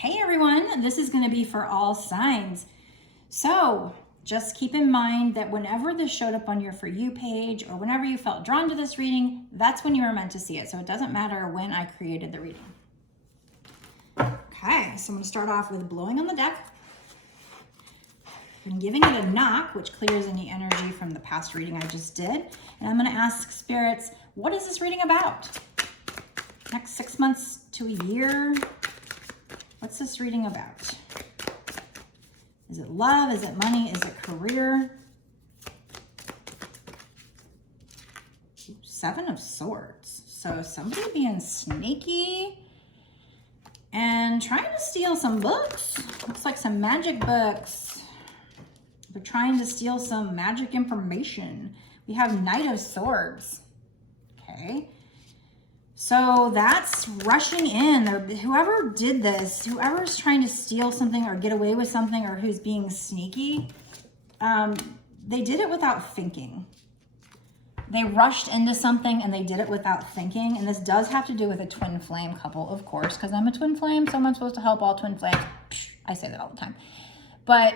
Hey everyone, this is going to be for all signs. So just keep in mind that whenever this showed up on your For You page or whenever you felt drawn to this reading, that's when you were meant to see it. So it doesn't matter when I created the reading. Okay, so I'm going to start off with blowing on the deck and giving it a knock, which clears any energy from the past reading I just did. And I'm going to ask spirits, what is this reading about? Next 6 months to a year? What's this reading about? Is it love? Is it money? Is it career? Seven of Swords. So somebody being sneaky and trying to steal some books. Looks like some magic books. They're trying to steal some magic information. We have Knight of Swords. Okay. So that's rushing in. Whoever did this, whoever's trying to steal something or get away with something or who's being sneaky, they did it without thinking. They rushed into something and they did it without thinking. And this does have to do with a twin flame couple, of course, because I'm a twin flame, so I'm supposed to help all twin flames. I say that all the time. But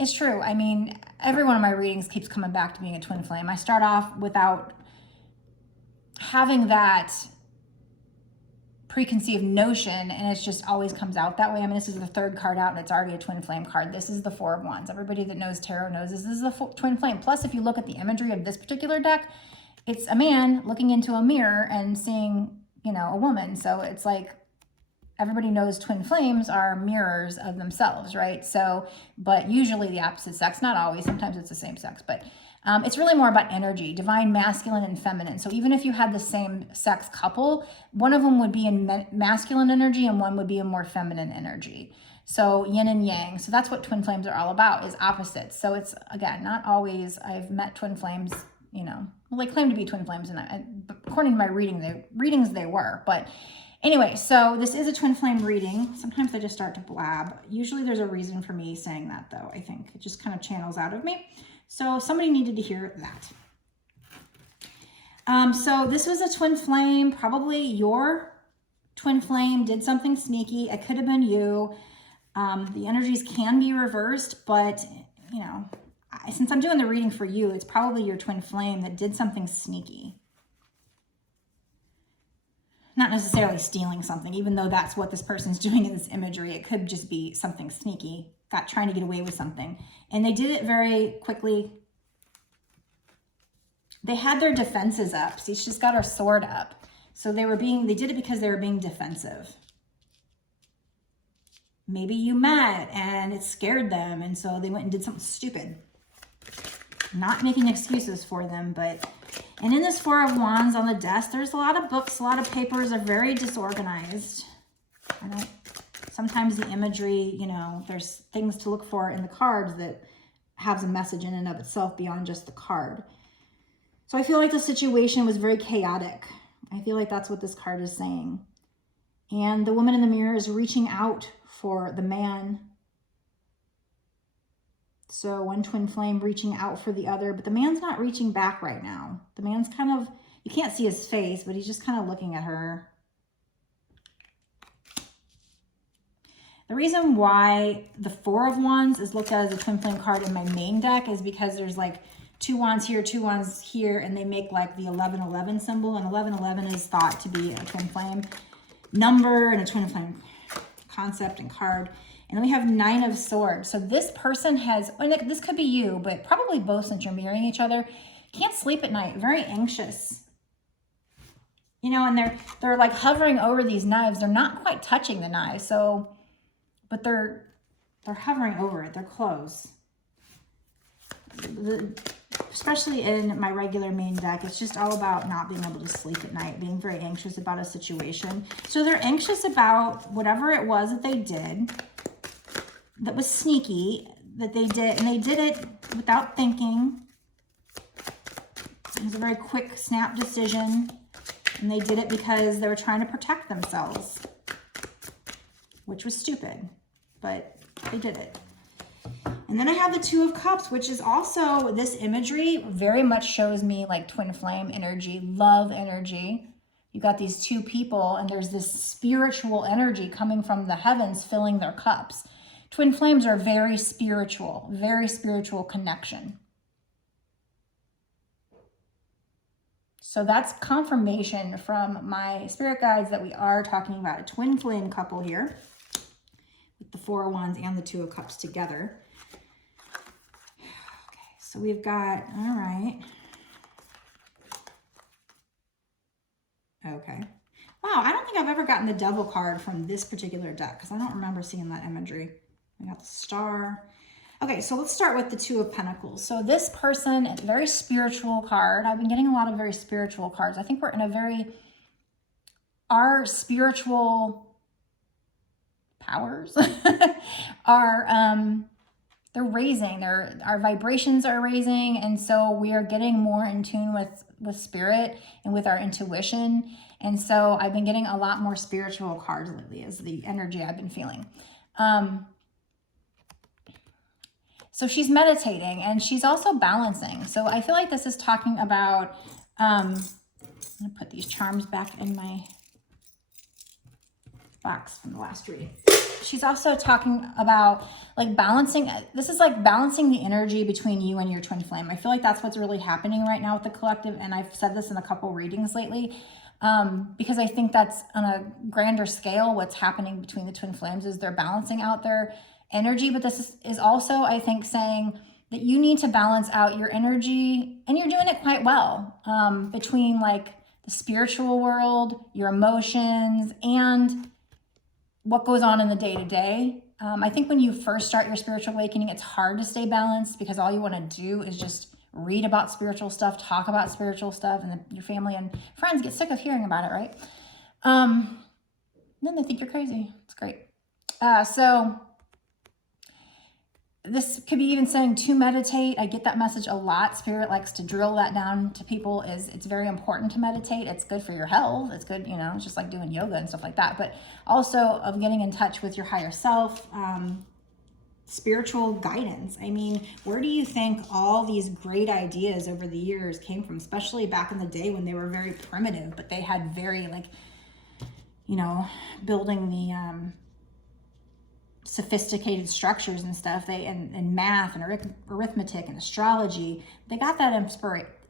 it's true. I mean, every one of my readings keeps coming back to being a twin flame. I start off without having that preconceived notion, and it just always comes out that way. I mean, this is the third card out and it's already a twin flame card. This is the Four of Wands. Everybody that knows tarot knows this is the twin flame. Plus, if you look at the imagery of this particular deck, it's a man looking into a mirror and seeing, you know, a woman. So it's like everybody knows twin flames are mirrors of themselves, right? So, but usually the opposite sex, not always, sometimes it's the same sex, but it's really more about energy, divine masculine and feminine. So even if you had the same sex couple, one of them would be in masculine energy and one would be in more feminine energy. So yin and yang. So that's what twin flames are all about, is opposites. So it's, again, not always. I've met twin flames, you know, well, they claim to be twin flames, and according to my readings, they were. But anyway, so this is a twin flame reading. Sometimes I just start to blab. Usually there's a reason for me saying that, though, I think. It just kind of channels out of me. So somebody needed to hear that. So this was a twin flame. Probably your twin flame did something sneaky. It could have been you. The energies can be reversed, but, you know, since I'm doing the reading for you, it's probably your twin flame that did something sneaky. Not necessarily stealing something, even though that's what this person's doing in this imagery. It could just be something sneaky, trying to get away with something. And they did it very quickly. They had their defenses up. See, she's got her sword up. So they did it because they were being defensive. Maybe you met and it scared them, and so they went and did something stupid. Not making excuses for them, but... And in this Four of Wands on the desk, there's a lot of books, a lot of papers are very disorganized. Sometimes the imagery, you know, there's things to look for in the cards that has a message in and of itself beyond just the card. So I feel like the situation was very chaotic. I feel like that's what this card is saying. And the woman in the mirror is reaching out for the man. So one twin flame reaching out for the other, but the man's not reaching back right now. The man's kind of, you can't see his face, but he's just kind of looking at her. The reason why the Four of Wands is looked at as a twin flame card in my main deck is because there's like two wands here, two wands here, and they make like the 1111 symbol, and 1111 is thought to be a twin flame number and a twin flame concept and card. And then we have Nine of Swords. So this person has, and this could be you, but probably both since you're mirroring each other, can't sleep at night, very anxious. You know, and they're like hovering over these knives. They're not quite touching the knives, so, but they're hovering over it. They're close. Especially in my regular main deck, it's just all about not being able to sleep at night, being very anxious about a situation. So they're anxious about whatever it was that they did that was sneaky, that they did, and they did it without thinking. It was a very quick snap decision, and they did it because they were trying to protect themselves, which was stupid, but they did it. And then I have the Two of Cups, which is also, this imagery very much shows me like twin flame energy, love energy. You got these two people, and there's this spiritual energy coming from the heavens filling their cups. Twin flames are very spiritual connection. So that's confirmation from my spirit guides that we are talking about a twin flame couple here with the Four of Wands and the Two of Cups together. Okay, so we've got, all right. Okay. Wow, I don't think I've ever gotten the Devil card from this particular deck because I don't remember seeing that imagery. We got the Star. Okay, so let's start with the Two of Pentacles. So this person, it's a very spiritual card. I've been getting a lot of very spiritual cards. I think we're in a very, our spiritual powers are, they're raising, our vibrations are raising. And so we are getting more in tune with spirit and with our intuition. And so I've been getting a lot more spiritual cards lately is the energy I've been feeling. So she's meditating and she's also balancing. So I feel like this is talking about, I'm gonna put these charms back in my box from the last reading. She's also talking about like balancing, this is like balancing the energy between you and your twin flame. I feel like that's what's really happening right now with the collective. And I've said this in a couple readings lately, because I think that's on a grander scale, what's happening between the twin flames is they're balancing out their energy. But this is also, I think, saying that you need to balance out your energy, and you're doing it quite well, between like the spiritual world, your emotions, and what goes on in the day-to-day. I think when you first start your spiritual awakening, it's hard to stay balanced because all you want to do is just read about spiritual stuff, talk about spiritual stuff, and then your family and friends get sick of hearing about it, right? Then they think you're crazy. It's great. So this could be even saying to meditate. I get that message a lot. Spirit likes to drill that down to people. It's very important to meditate. It's good for your health. It's good, you know, it's just like doing yoga and stuff like that. But also of getting in touch with your higher self, spiritual guidance. I mean, where do you think all these great ideas over the years came from, especially back in the day when they were very primitive, but they had very like, you know, building the sophisticated structures and stuff, and math and arithmetic and astrology, they got that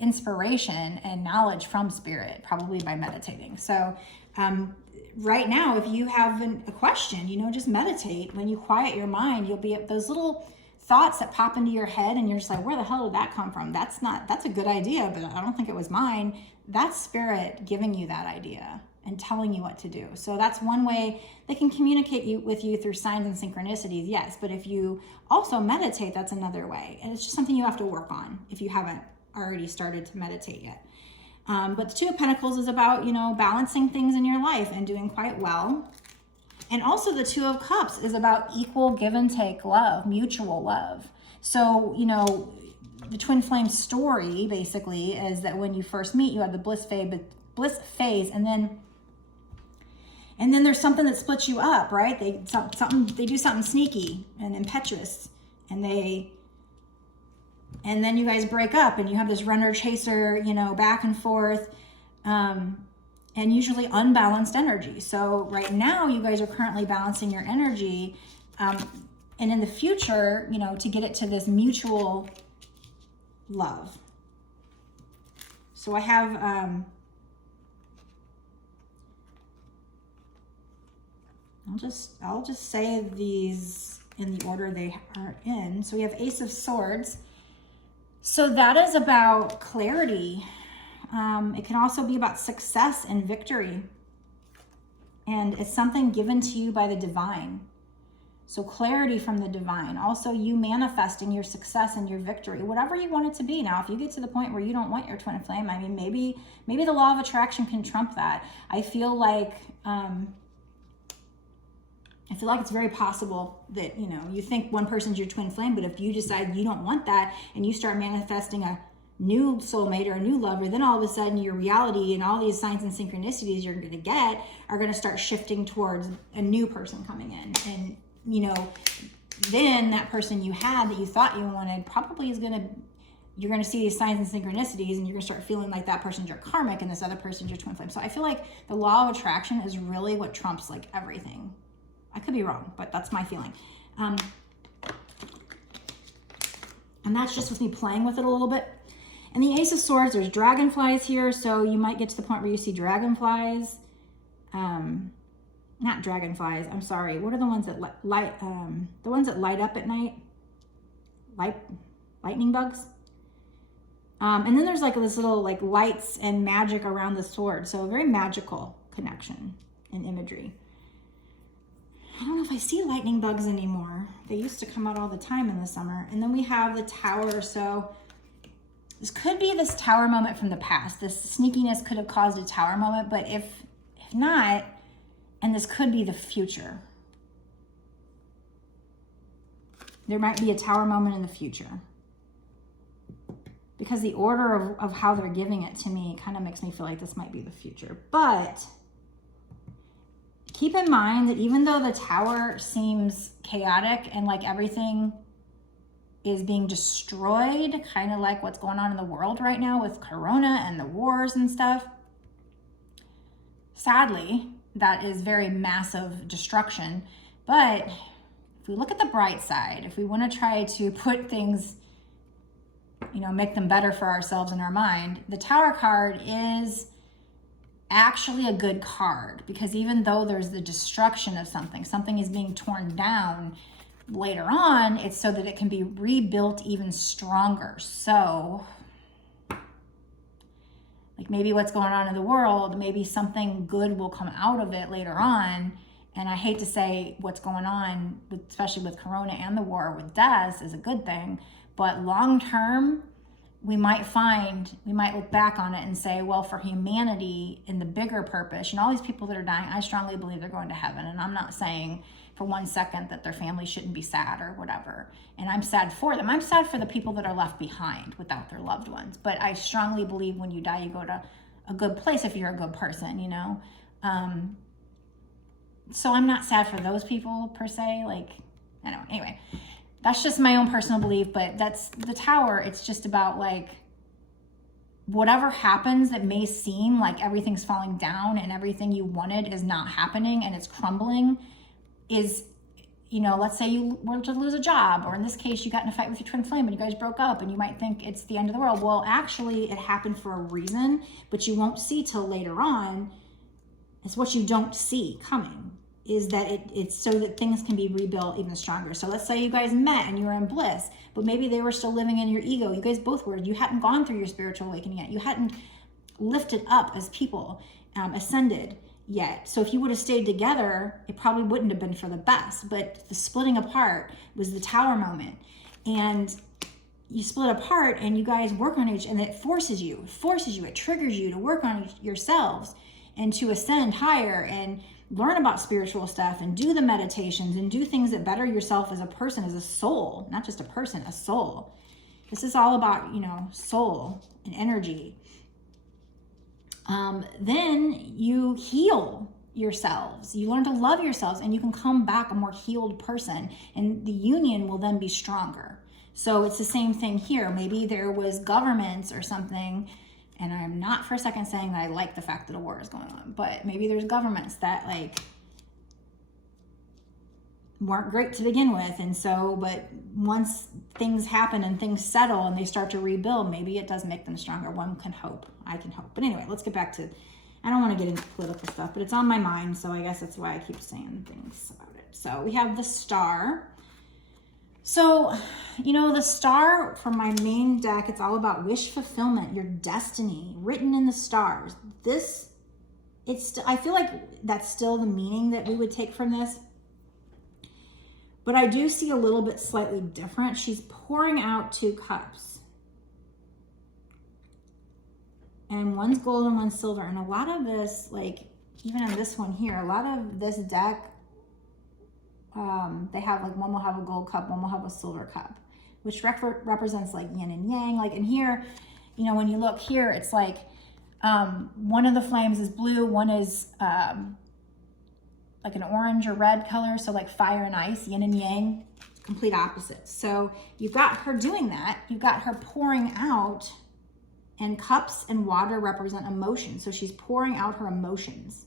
inspiration and knowledge from spirit, probably by meditating. So right now, if you have a question, you know, just meditate. When you quiet your mind, you'll be those little thoughts that pop into your head and you're just like, where the hell did that come from? That's a good idea, but I don't think it was mine. That's spirit giving you that idea and telling you what to do. So that's one way they can communicate with you through signs and synchronicities, yes. But if you also meditate, that's another way. And it's just something you have to work on if you haven't already started to meditate yet. But the Two of Pentacles is about, you know, balancing things in your life and doing quite well. And also the Two of Cups is about equal give and take love, mutual love. So, you know, the twin flame story basically is that when you first meet, you have the bliss phase, and then there's something that splits you up, right? They do something sneaky and impetuous, and then you guys break up, and you have this runner chaser, you know, back and forth, and usually unbalanced energy. So right now, you guys are currently balancing your energy, and in the future, you know, to get it to this mutual love. So I have, I'll just say these in the order they are in. So we have Ace of Swords. So that is about clarity. It can also be about success and victory. And it's something given to you by the divine. So clarity from the divine. Also you manifesting your success and your victory, whatever you want it to be. Now, if you get to the point where you don't want your twin flame, I mean, maybe the law of attraction can trump that. I feel like it's very possible that, you know, you think one person's your twin flame, but if you decide you don't want that and you start manifesting a new soulmate or a new lover, then all of a sudden your reality and all these signs and synchronicities you're going to get are going to start shifting towards a new person coming in. And, you know, then that person you had that you thought you wanted probably is going to you're going to see these signs and synchronicities, and you're going to start feeling like that person's your karmic and this other person's your twin flame. So I feel like the law of attraction is really what trumps like everything. I could be wrong, but that's my feeling. And that's just with me playing with it a little bit. And the Ace of Swords, there's dragonflies here. So you might get to the point where you see dragonflies. Not dragonflies, I'm sorry. What are the ones that light up at night? Lightning bugs? And then there's like this little like lights and magic around the sword. So a very magical connection and imagery. I don't know if I see lightning bugs anymore. They used to come out all the time in the summer. And then we have the Tower. So this could be this Tower moment from the past. This sneakiness could have caused a Tower moment, but if not, and this could be the future. There might be a Tower moment in the future. Because the order of how they're giving it to me kind of makes me feel like this might be the future. But keep in mind that even though the Tower seems chaotic and like everything is being destroyed, kind of like what's going on in the world right now with Corona and the wars and stuff, sadly, that is very massive destruction. But if we look at the bright side, if we want to try to put things, you know, make them better for ourselves in our mind, the Tower card is actually a good card, because even though there's the destruction of something, something is being torn down, later on, it's so that it can be rebuilt even stronger. So like maybe what's going on in the world, maybe something good will come out of it later on. And I hate to say what's going on, especially with Corona and the war with deaths, is a good thing. But long term, we might look back on it and say, well, for humanity in the bigger purpose, and all these people that are dying, I strongly believe they're going to heaven. And I'm not saying for 1 second that their family shouldn't be sad or whatever. And I'm sad for them. I'm sad for the people that are left behind without their loved ones. But I strongly believe when you die, you go to a good place if you're a good person, you know? So I'm not sad for those people per se. Like, I don't know. Anyway, that's just my own personal belief, but that's the Tower. It's just about like, whatever happens that may seem like everything's falling down and everything you wanted is not happening and it's crumbling is, you know, let's say you were to lose a job, or in this case, you got in a fight with your twin flame and you guys broke up and you might think it's the end of the world. Well, actually it happened for a reason, but you won't see till later on. It's what you don't see coming, is that it's so that things can be rebuilt even stronger. So let's say you guys met and you were in bliss, but maybe they were still living in your ego. You guys both were. You hadn't gone through your spiritual awakening yet. You hadn't lifted up as people, ascended yet. So if you would have stayed together, it probably wouldn't have been for the best. But the splitting apart was the Tower moment. And you split apart and you guys work on each, and it forces you, it triggers you to work on yourselves and to ascend higher and learn about spiritual stuff and do the meditations and do things that better yourself as a person, as a soul, not just a person, a soul. This is all about, you know, soul and energy. Then you heal yourselves. You learn to love yourselves and you can come back a more healed person, and the union will then be stronger. So it's the same thing here. Maybe there was governments or something, and I'm not for a second saying that I like the fact that a war is going on, but maybe there's governments that like weren't great to begin with. And so, but once things happen and things settle and they start to rebuild, maybe it does make them stronger. One can hope. I can hope. But anyway, let's get back to, I don't want to get into political stuff, but it's on my mind. So I guess that's why I keep saying things about it. So we have the Star. So, you know, the Star for my main deck, it's all about wish fulfillment, your destiny written in the stars. I feel like that's still the meaning that we would take from this. But I do see a little bit slightly different. She's pouring out 2 cups. And one's gold and one's silver. And a lot of this, like, even in this one here, a lot of this deck, they have like, one will have a gold cup, one will have a silver cup, which represents like yin and yang. Like in here, you know, when you look here, it's like one of the flames is blue, one is like an orange or red color, so like fire and ice, yin and yang. complete opposites. So you've got her doing that. You've got her pouring out, and cups and water represent emotion. So she's pouring out her emotions,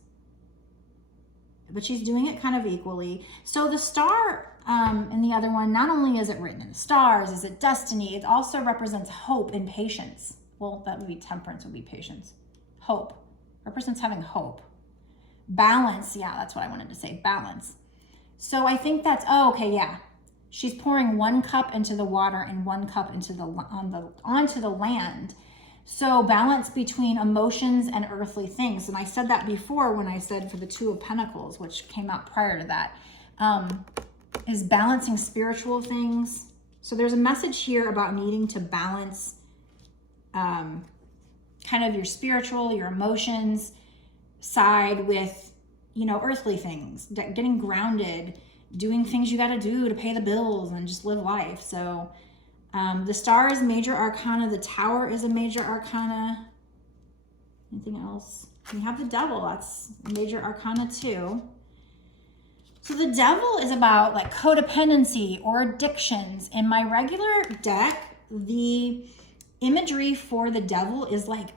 but she's doing it kind of equally. So the star in the other one, not only is it written in the stars, is it destiny, it also represents hope and patience. Well, that would be temperance, would be patience. Hope represents having hope. Balance, yeah, that's what I wanted to say, balance. So I think that's, oh, okay, yeah. She's pouring one cup into the water and one cup into onto the land. So balance between emotions and earthly things. And I said that before when I said for the Two of Pentacles, which came out prior to that, is balancing spiritual things. So there's a message here about needing to balance kind of your spiritual, your emotions side with, you know, earthly things, getting grounded, doing things you got to do to pay the bills and just live life. So the star is major arcana. The tower is a major arcana. Anything else? We have the devil. That's major arcana too. So the devil is about like codependency or addictions. In my regular deck, the imagery for the devil is like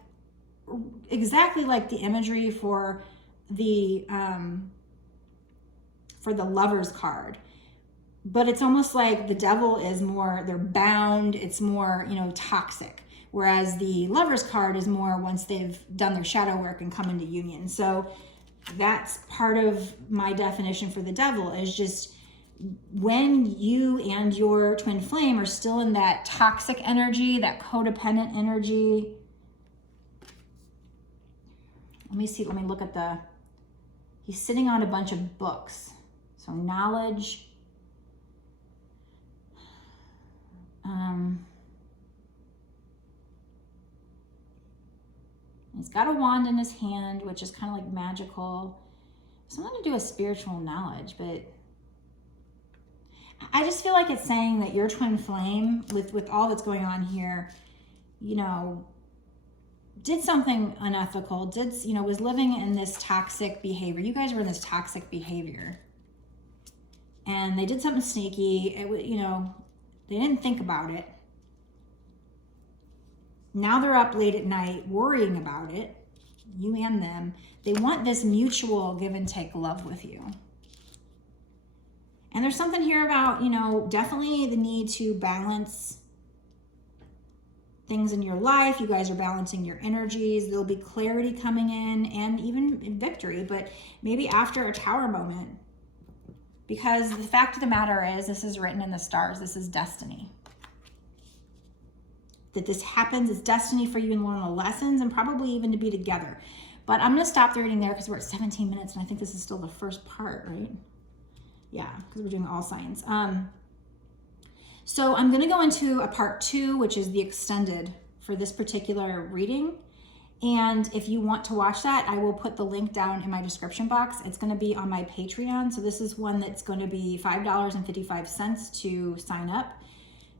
exactly like the imagery for the Lover's card. But it's almost like the devil is more, they're bound, it's more, you know, toxic. Whereas the Lover's card is more once they've done their shadow work and come into union. So that's part of my definition for the devil, is just when you and your twin flame are still in that toxic energy, that codependent energy. Let me see, let me look at he's sitting on a bunch of books. So knowledge. He's got a wand in his hand, which is kind of like magical. Something to do with spiritual knowledge, but I just feel like it's saying that your twin flame, with all that's going on here, you know, did something unethical, was living in this toxic behavior. You guys were in this toxic behavior. And they did something sneaky. They didn't think about it. Now they're up late at night worrying about it, you and them. They want this mutual give and take love with you. And there's something here about, definitely the need to balance things in your life. You guys are balancing your energies. There'll be clarity coming in and even victory, but maybe after a tower moment. Because the fact of the matter is, this is written in the stars. This is destiny. That this happens, it's destiny for you to learn the lessons and probably even to be together. But I'm going to stop the reading there because we're at 17 minutes and I think this is still the first part, right? Yeah, because we're doing all signs. So I'm going to go into a part 2, which is the extended for this particular reading. And if you want to watch that, I will put the link down in my description box. It's going to be on my Patreon. So this is one that's going to be $5.55 to sign up.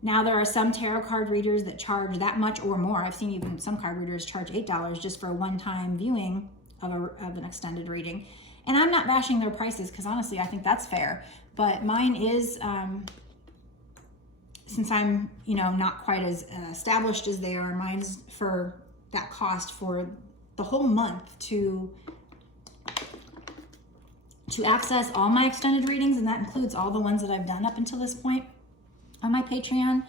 Now, there are some tarot card readers that charge that much or more. I've seen even some card readers charge $8 just for a one-time viewing of an extended reading. And I'm not bashing their prices because honestly, I think that's fair. But mine is, since I'm, not quite as established as they are, mine's for that cost for the whole month to access all my extended readings. And that includes all the ones that I've done up until this point on my Patreon.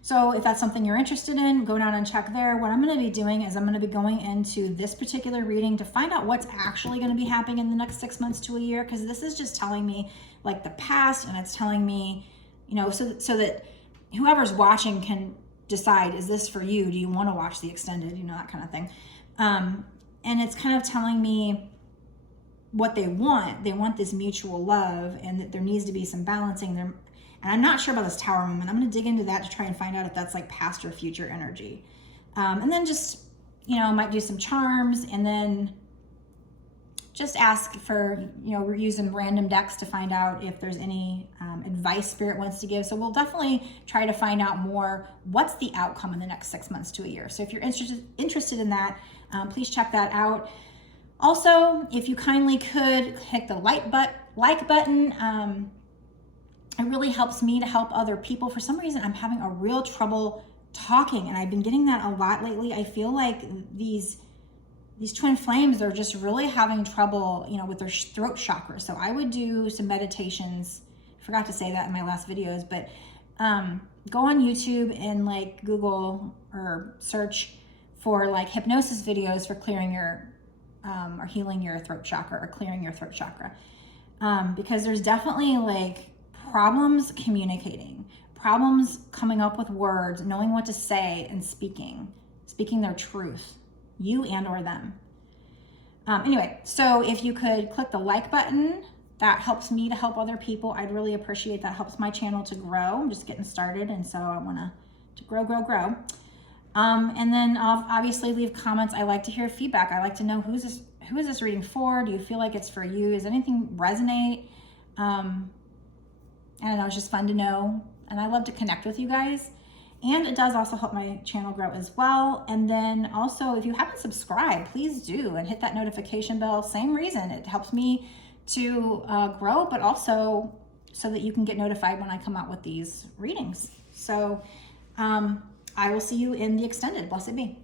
So if that's something you're interested in, go down and check there. What I'm going to be doing is I'm going to be going into this particular reading to find out what's actually going to be happening in the next 6 months to a year, because this is just telling me like the past, and it's telling me, so that whoever's watching can decide, is this for you? Do you want to watch the extended? That kind of thing. And it's kind of telling me what they want. They want this mutual love, and that there needs to be some balancing there. And I'm not sure about this tower moment. I'm going to dig into that to try and find out if that's like past or future energy. And then just, might do some charms, and then just ask for, we're using random decks to find out if there's any advice Spirit wants to give. So we'll definitely try to find out more what's the outcome in the next 6 months to a year. So if you're interested in that, please check that out. Also, if you kindly could hit the like button, I really helps me to help other people. For some reason, I'm having a real trouble talking, and I've been getting that a lot lately. I feel like these twin flames are just really having trouble, you know, with their throat chakra. So I would do some meditations. I forgot to say that in my last videos, but go on YouTube and like Google or search for like hypnosis videos for clearing your or healing your throat chakra or clearing your throat chakra. Because there's definitely like problems communicating, problems coming up with words, knowing what to say and speaking their truth, you and or them. Anyway, so if you could click the like button, that helps me to help other people. I'd really appreciate that. Helps my channel to grow. I'm just getting started, and so I want to grow. And then I'll obviously leave comments. I like to hear feedback. I like to know who is this reading for? Do you feel like it's for you? Does anything resonate? I don't know, it's just fun to know. And I love to connect with you guys. And it does also help my channel grow as well. And then also, if you haven't subscribed, please do, and hit that notification bell. Same reason, it helps me to grow, but also so that you can get notified when I come out with these readings. So I will see you in the extended. Blessed be.